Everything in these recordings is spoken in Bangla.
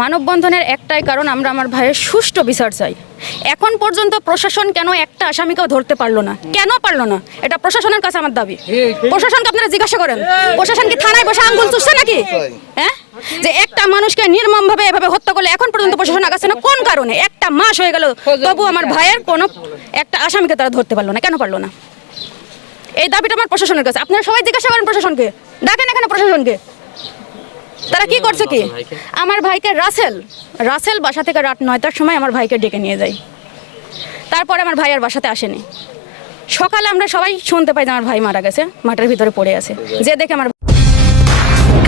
মানববন্ধনের একটাই কারণ, আমরা আমার ভাইয়ের সুষ্ঠু বিচার চাই। এখন পর্যন্ত প্রশাসন কেন একটা আসামিকেও ধরতে পারল না? কেন পারল না? এটা প্রশাসনের কাছে আমার দাবি। প্রশাসনকে আপনারা জিজ্ঞাসা করেন, প্রশাসন কি থানায় বসে আঙ্গুল চুষছে নাকি? হ্যাঁ? যে একটা মানুষকে নির্মমভাবে এভাবে হত্যা করলে এখন পর্যন্ত প্রশাসন আগাচ্ছে না, কোন কারণে? একটা মাস হয়ে গেল তবু আমার ভাইয়ের কোনো একটা আসামিকে তারা ধরতে পারল না, কেন পারল না? এই দাবিটা আমার প্রশাসনের কাছে। আপনারা সবাই জিজ্ঞাসা করেন প্রশাসনকে। ডাকেন এখানে প্রশাসনকে। তারা কি করছে কি? আমার ভাইকে রাসেল। রাসেল বাসা থেকে রাত নয়টার সময় আমার ভাইকে ডেকে নিয়ে যায়। তারপরে আমার ভাই আর বাসাতে আসেনি। সকালে আমরা সবাই শুনতে পাই যে আমার ভাই মারা গেছে মাঠের ভিতরে পড়ে আছে। যে দেখে আমার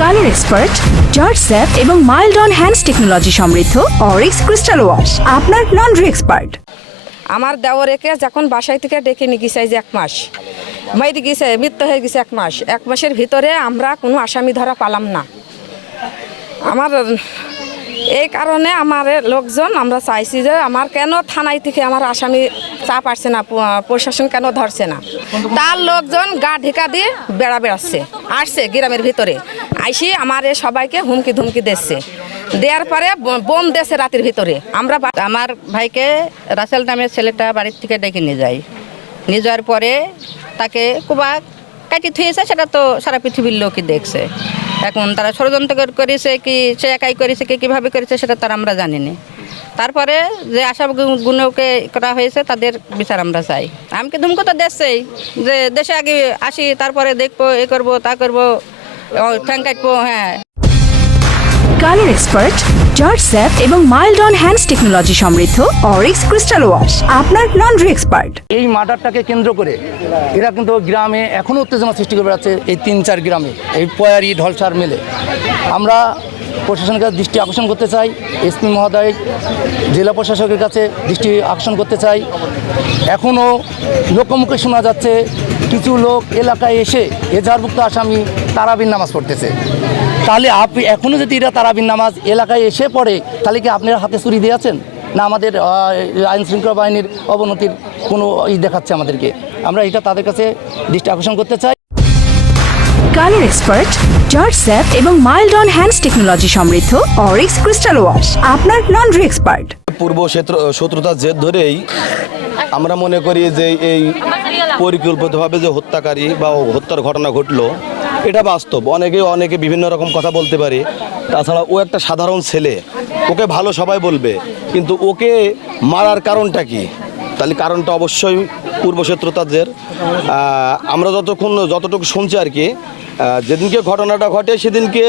কালার এক্সপার্ট জর্জ স্যাপ এবং মাইল্ড অন হ্যান্ডস টেকনোলজি সমৃদ্ধ অরিক্স ক্রিস্টাল ওয়াশ আপনার লন্ড্রি এক্সপার্ট। আমার দেওয়ারেকে যখন বাসায় থেকে ডেকে নিয়ে গেছে এই যে এক মাস মেয়েদি গেছে মৃত্যু হয়ে গেছে এক মাস এক মাসের ভিতরে আমরা কোনো আসামি ধরা পালাম না। আমার, এই কারণে আমার লোকজন, আমরা চাইছি যে আমার কেন থানায় থেকে আমার আসামি চা পারছে না প্রশাসন কেন ধরছে না? তার লোকজন গা ঢেকা দিয়ে বেড়া বেড়াচ্ছে, আসছে গ্রামের ভিতরে। আইসি আমার সবাইকে হুমকি ধুমকি দিচ্ছে। দেওয়ার পরে বোম দেশে রাতের ভিতরে। আমরা আমার ভাইকে রাসেল নামের ছেলেটা বাড়ির থেকে ডেকে নিয়ে যাই। নিয়ে যাওয়ার পরে তাকে কুবা কাটি থুয়েছে সেটা তো সারা পৃথিবীর লোকই দেখছে। এখন তারা ষড়যন্ত্র কর- করেছে কি, সে একাই করেছে কি, কীভাবে করেছে সেটা তারা আমরা জানি না তারপরে যে আশা গুণকে করা হয়েছে, তাদের বিচার আমরা চাই। আমাকে ধুমকো তো দেখছেই যে দেশে আগে আসি, তারপরে দেখব, এ করব, তা করব ঠ্যাং কাটবো হ্যাঁ। কালার এক্সপার্ট জর্জ স্যাপ এবং মাইল্ড অন হ্যান্ডস টেকনোলজি সমৃদ্ধ অরিক্স ক্রিস্টাল ওয়াশ আপনার লন্ড্রি এক্সপার্ট এই মার্ডারটাকে কেন্দ্র করে এরা কিন্তু গ্রামে এখনও উত্তেজনা সৃষ্টি করে বেড়াচ্ছে এই তিন চার গ্রামে, এই পয়ারি, ঢলসার মেলে। আমরা প্রশাসনের কাছে দৃষ্টি আকর্ষণ করতে চাই। এসপি মহোদয় জেলা প্রশাসকের কাছে দৃষ্টি আকর্ষণ করতে চাই। এখনও লোকমুখে শোনা যাচ্ছে, কিছু লোক এলাকায় এসে এজাহারভুক্ত আসামি তারাবির নামাজ পড়তেছে। তাহলে আপনি এখনও যদি এরা তারাবির নামাজ এলাকায় এসে পড়ে, তাহলে কি আপনার হাতে চুরি দিয়েছেন না আমাদের আইন শৃঙ্খলা বাহিনীর অবনতির কোনো ই দেখাচ্ছে আমাদেরকে। আমরা এটা তাদের কাছে দৃষ্টি আকর্ষণ করতে চাই। কালার এক্সপার্ট, জর্জ স্যাপ এবং মাইল্ড অন হ্যান্ডস টেকনোলজি সমৃদ্ধ অরিক্স ক্রিস্টাল ওয়াশ, আপনার লন্ড্রি এক্সপার্ট। পূর্ব শত্রু শত্রুতার জের ধরেই আমরা মনে করি যে এই পরিকল্পিতভাবে যে হত্যাকারী বা হত্যার ঘটনা ঘটলো, এটা বাস্তব। অনেকে অনেকে বিভিন্ন রকম কথা বলতে পারে। তাছাড়া ও একটা সাধারণ ছেলে, ওকে ভালো সবাই বলবে, কিন্তু ওকে মারার কারণটা কি? তাহলে কারণটা অবশ্যই পূর্ব শত্রুতার আমরা যতক্ষণ, যতটুকু শুনছি আর কি যেদিনকে ঘটনাটা ঘটে সেদিনকে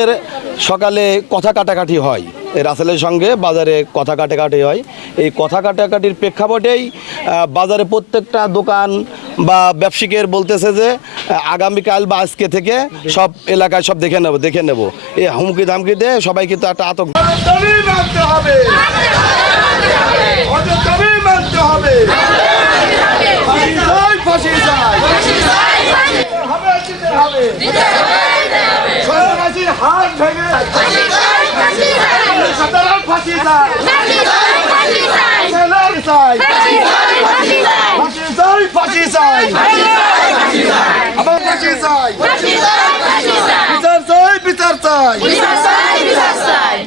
সকালে কথা কাটাকাটি হয়। রাসেলের সঙ্গে বাজারে কথা কাটাকাটি হয়। এই কথা কাটাকাটির প্রেক্ষাপটেই বাজারে প্রত্যেকটা দোকান বা ব্যবসায়িকের বলতেছে যে আগামীকাল বা আজকে থেকে সব এলাকায় সব দেখে নেব দেখে নেব। এই হুমকি ধামকি দিয়ে সবাই কিন্তু একটা আতঙ্ক দাবি মানতে হবে অত দাবি মানতে হবে ফাঁসি চাই ফাঁসি চাই হবে দিতে হবে সন্ত্রাসীর হাত ভেঙে সাধারণ ফাঁসি চাই ছেলের চাই। ফাঁসি চাই ফাঁসি চাই। আমার ফাঁসি চাই বিচার চাই। বিচার চাই বিচার চাই।